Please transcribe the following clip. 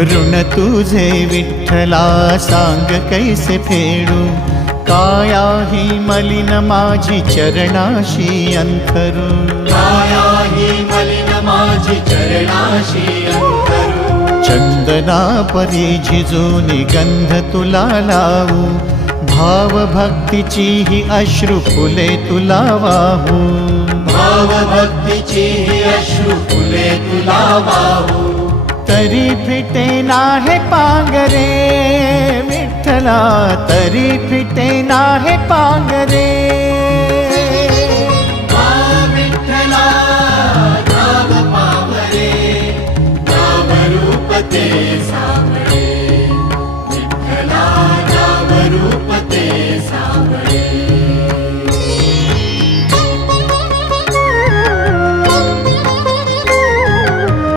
ऋण तुझे विठ्ठला सांग कैसे फेडू? काया ही मलिन माझी चरणाशी अंथरू काया ही मलिन माझी चरणाशी अंतरू. चंदना परी झिजून गंध तुला लावू. भाव भक्तीची ही अश्रू फुले तुला वाहू. भाव भक्तीची ही अश्रू फुले तुला वाहू. तरी फिटे नाहे पांगरे विठ्ठला तरी फिटे नाहे पांगरे.